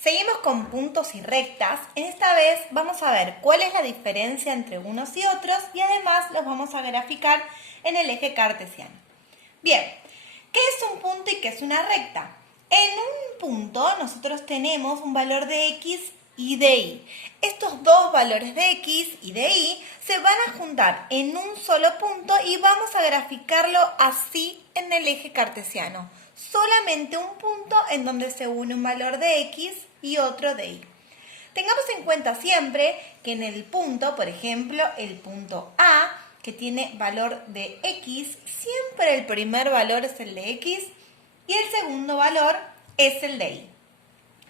Seguimos con puntos y rectas. En esta vez vamos a ver cuál es la diferencia entre unos y otros y además los vamos a graficar en el eje cartesiano. Bien, ¿qué es un punto y qué es una recta? En un punto nosotros tenemos un valor de x y de y. Estos dos valores de x y de y se van a juntar en un solo punto y vamos a graficarlo así en el eje cartesiano. Solamente un punto en donde se une un valor de x y otro de y. Tengamos en cuenta siempre que en el punto, por ejemplo, el punto A, que tiene valor de x, siempre el primer valor es el de x y el segundo valor es el de y.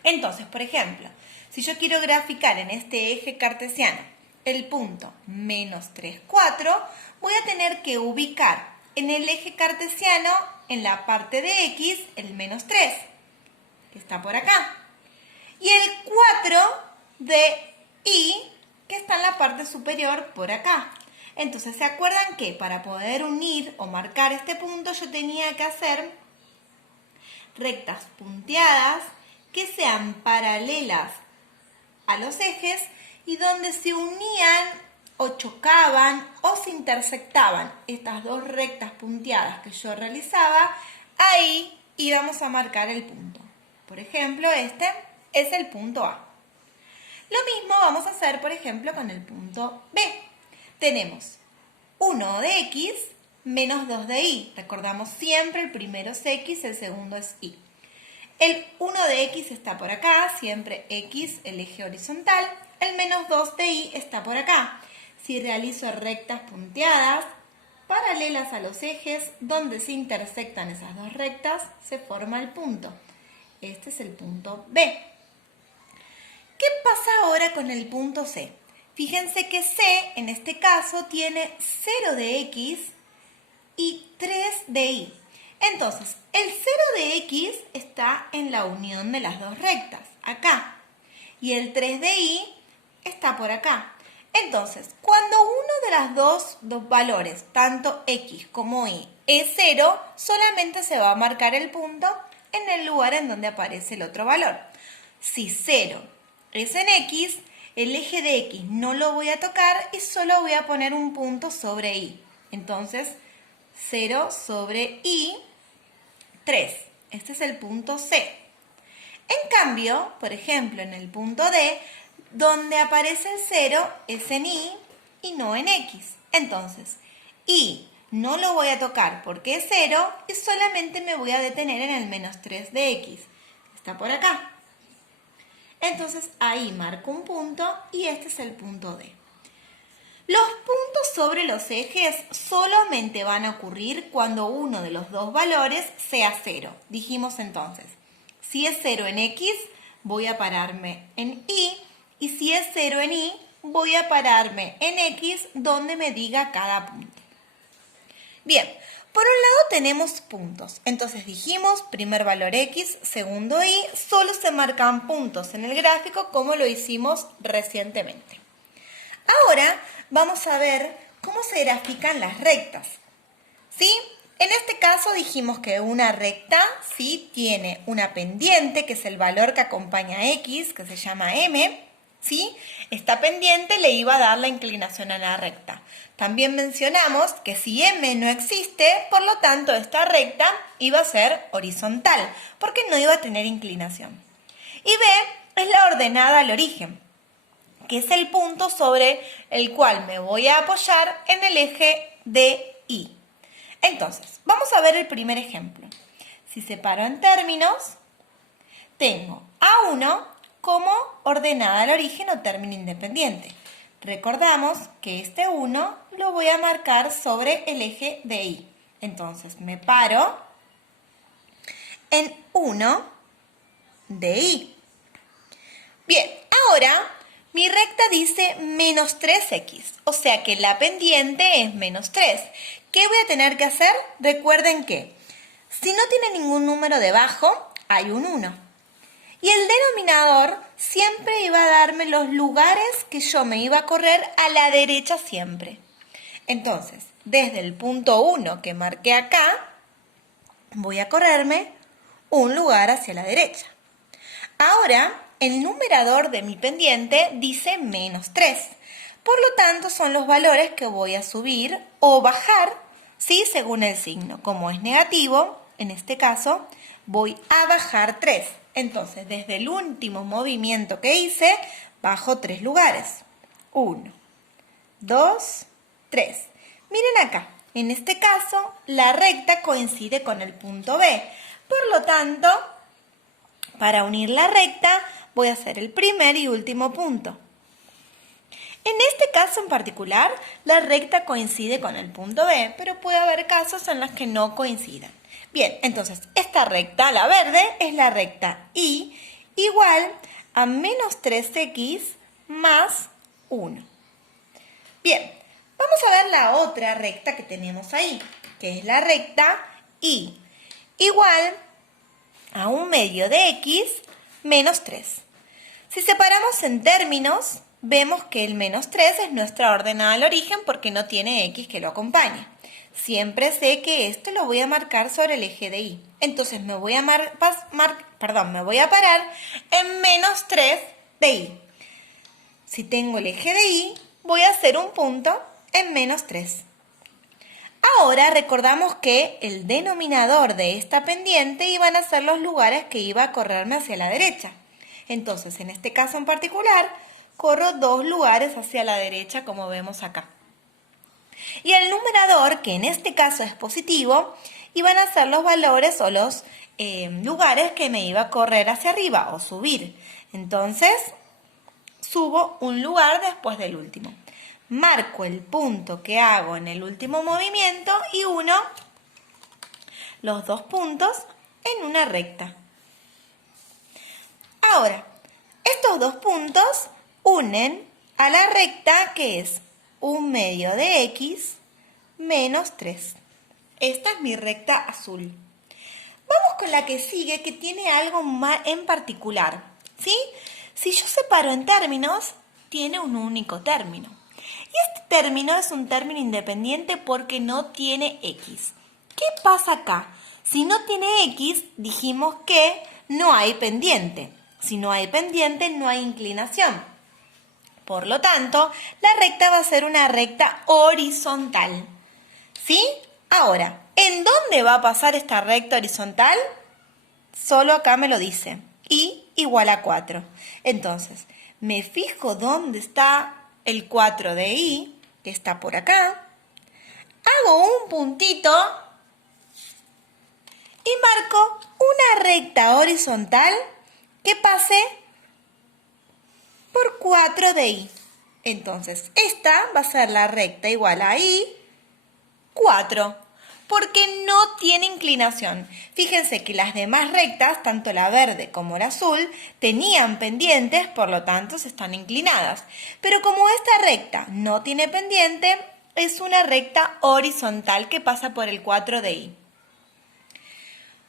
Entonces, por ejemplo, si yo quiero graficar en este eje cartesiano el punto menos 3, 4, voy a tener que ubicar en el eje cartesiano, en la parte de x, el menos 3, que está por acá. Y el 4 de y, que está en la parte superior por acá. Entonces, ¿se acuerdan que para poder unir o marcar este punto yo tenía que hacer rectas punteadas que sean paralelas a los ejes y donde se unían o chocaban o se intersectaban estas dos rectas punteadas que yo realizaba, ahí íbamos a marcar el punto. Por ejemplo, este es el punto A. Lo mismo vamos a hacer, por ejemplo, con el punto B. Tenemos 1 de x menos 2 de y. Recordamos siempre el primero es x, el segundo es y. El 1 de x está por acá, siempre x, el eje horizontal. El menos 2 de y está por acá. Si realizo rectas punteadas, paralelas a los ejes, donde se intersectan esas dos rectas, se forma el punto. Este es el punto B. ¿Qué pasa ahora con el punto C? Fíjense que C, en este caso, tiene 0 de x y 3 de y. Entonces, el 0 de x está en la unión de las dos rectas, acá. Y el 3 de y está por acá. Entonces, cuando uno de los dos valores, tanto x como y, es 0, solamente se va a marcar el punto en el lugar en donde aparece el otro valor. Si 0 es en x, el eje de x no lo voy a tocar y solo voy a poner un punto sobre y. Entonces, 0 sobre y, 3. Este es el punto C. En cambio, por ejemplo, en el punto D, donde aparece el 0 es en y no en x. Entonces, y no lo voy a tocar porque es 0 y solamente me voy a detener en el menos 3 de x. Está por acá. Entonces, ahí marco un punto y este es el punto D. Los puntos sobre los ejes solamente van a ocurrir cuando uno de los dos valores sea 0. Dijimos entonces, si es 0 en x, voy a pararme en y si es 0 en y, voy a pararme en x donde me diga cada punto. Bien, por un lado tenemos puntos. Entonces dijimos, primer valor x, segundo y, solo se marcan puntos en el gráfico como lo hicimos recientemente. Ahora vamos a ver cómo se grafican las rectas. ¿Sí? En este caso dijimos que una recta, ¿sí?, tiene una pendiente, que es el valor que acompaña a x, que se llama m, ¿sí? Esta pendiente le iba a dar la inclinación a la recta. También mencionamos que si m no existe, por lo tanto esta recta iba a ser horizontal, porque no iba a tener inclinación. Y b es la ordenada al origen, que es el punto sobre el cual me voy a apoyar en el eje de y. Entonces, vamos a ver el primer ejemplo. Si separo en términos, tengo A1 como ordenada al origen o término independiente. Recordamos que este 1 lo voy a marcar sobre el eje de y. Entonces, me paro en 1 de y. Bien, ahora mi recta dice menos 3x, o sea que la pendiente es menos 3. ¿Qué voy a tener que hacer? Recuerden que si no tiene ningún número debajo, hay un 1. Y el denominador siempre iba a darme los lugares que yo me iba a correr a la derecha siempre. Entonces, desde el punto 1 que marqué acá, voy a correrme un lugar hacia la derecha. Ahora, el numerador de mi pendiente dice menos 3. Por lo tanto, son los valores que voy a subir o bajar, ¿sí? Según el signo. Como es negativo, en este caso, voy a bajar 3. Entonces, desde el último movimiento que hice, bajo 3 lugares. 1, 2, 3. Miren acá. En este caso, la recta coincide con el punto B. Por lo tanto, para unir la recta, voy a hacer el primer y último punto. En este caso en particular, la recta coincide con el punto B, pero puede haber casos en los que no coincidan. Bien, entonces, esta recta, la verde, es la recta Y igual a menos 3x más 1. Bien, vamos a ver la otra recta que tenemos ahí, que es la recta Y igual a 1/2 de x menos 3. Si separamos en términos, vemos que el menos 3 es nuestra ordenada al origen porque no tiene x que lo acompañe. Siempre sé que esto lo voy a marcar sobre el eje de Y. Entonces me voy a parar en menos 3 de Y. Si tengo el eje de Y, voy a hacer un punto en menos 3. Ahora recordamos que el denominador de esta pendiente iban a ser los lugares que iba a correrme hacia la derecha. Entonces, en este caso en particular, corro 2 lugares hacia la derecha, como vemos acá. Y el numerador, que en este caso es positivo, iban a ser los valores o los lugares que me iba a correr hacia arriba o subir. Entonces, subo un lugar después del último. Marco el punto que hago en el último movimiento y uno los 2 puntos en una recta. Ahora, estos 2 puntos unen a la recta que es 1/2 de x menos 3. Esta es mi recta azul. Vamos con la que sigue, que tiene algo más en particular, ¿sí? Si yo separo en términos, tiene un único término. Y este término es un término independiente porque no tiene x. ¿Qué pasa acá? Si no tiene x, dijimos que no hay pendiente. Si no hay pendiente, no hay inclinación. Por lo tanto, la recta va a ser una recta horizontal. ¿Sí? Ahora, ¿en dónde va a pasar esta recta horizontal? Solo acá me lo dice. Y igual a 4. Entonces, me fijo dónde está el 4 de Y, que está por acá. Hago un puntito y marco una recta horizontal que pase por 4 de Y. Entonces, esta va a ser la recta igual a Y 4, porque no tiene inclinación. Fíjense que las demás rectas, tanto la verde como la azul, tenían pendientes, por lo tanto se están inclinadas. Pero como esta recta no tiene pendiente, es una recta horizontal que pasa por el 4 de Y.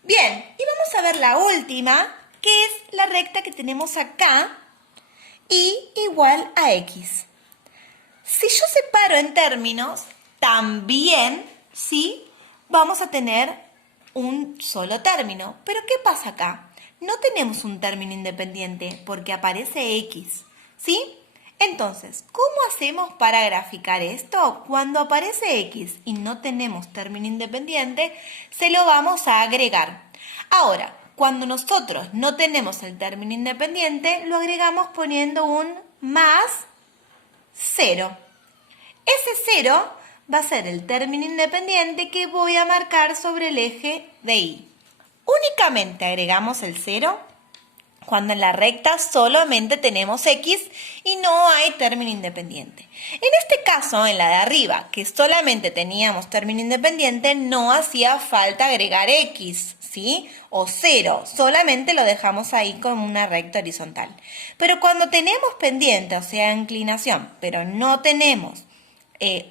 Bien, y vamos a ver la última, que es la recta que tenemos acá, Y igual a X. Si yo separo en términos, también, ¿sí?, vamos a tener un solo término. Pero ¿qué pasa acá? No tenemos un término independiente porque aparece X, ¿sí? Entonces, ¿cómo hacemos para graficar esto? Cuando aparece X y no tenemos término independiente, se lo vamos a agregar. Ahora, cuando nosotros no tenemos el término independiente, lo agregamos poniendo un más 0. Ese 0 va a ser el término independiente que voy a marcar sobre el eje de Y. Únicamente agregamos el 0 cuando en la recta solamente tenemos X y no hay término independiente. En este caso, en la de arriba, que solamente teníamos término independiente, no hacía falta agregar X, ¿sí? O 0, solamente lo dejamos ahí como una recta horizontal. Pero cuando tenemos pendiente, o sea, inclinación, pero no tenemos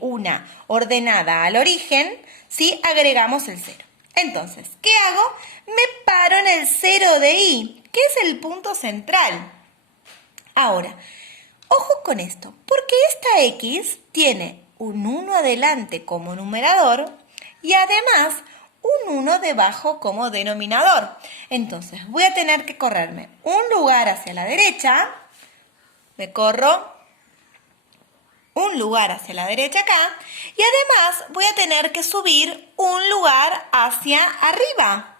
una ordenada al origen, ¿sí?, agregamos el 0. Entonces, ¿qué hago? Me paro en el 0 de Y, que es el punto central. Ahora, ojo con esto, porque esta X tiene un 1 adelante como numerador y además un 1 debajo como denominador. Entonces voy a tener que correrme un lugar hacia la derecha. Me corro un lugar hacia la derecha acá. Y además voy a tener que subir un lugar hacia arriba.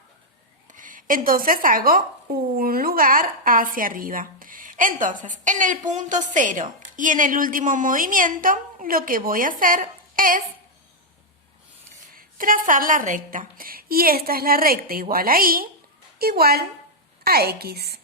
Entonces hago un lugar hacia arriba. Entonces, en el punto 0 y en el último movimiento, lo que voy a hacer es trazar la recta. Y esta es la recta igual a y, igual a x.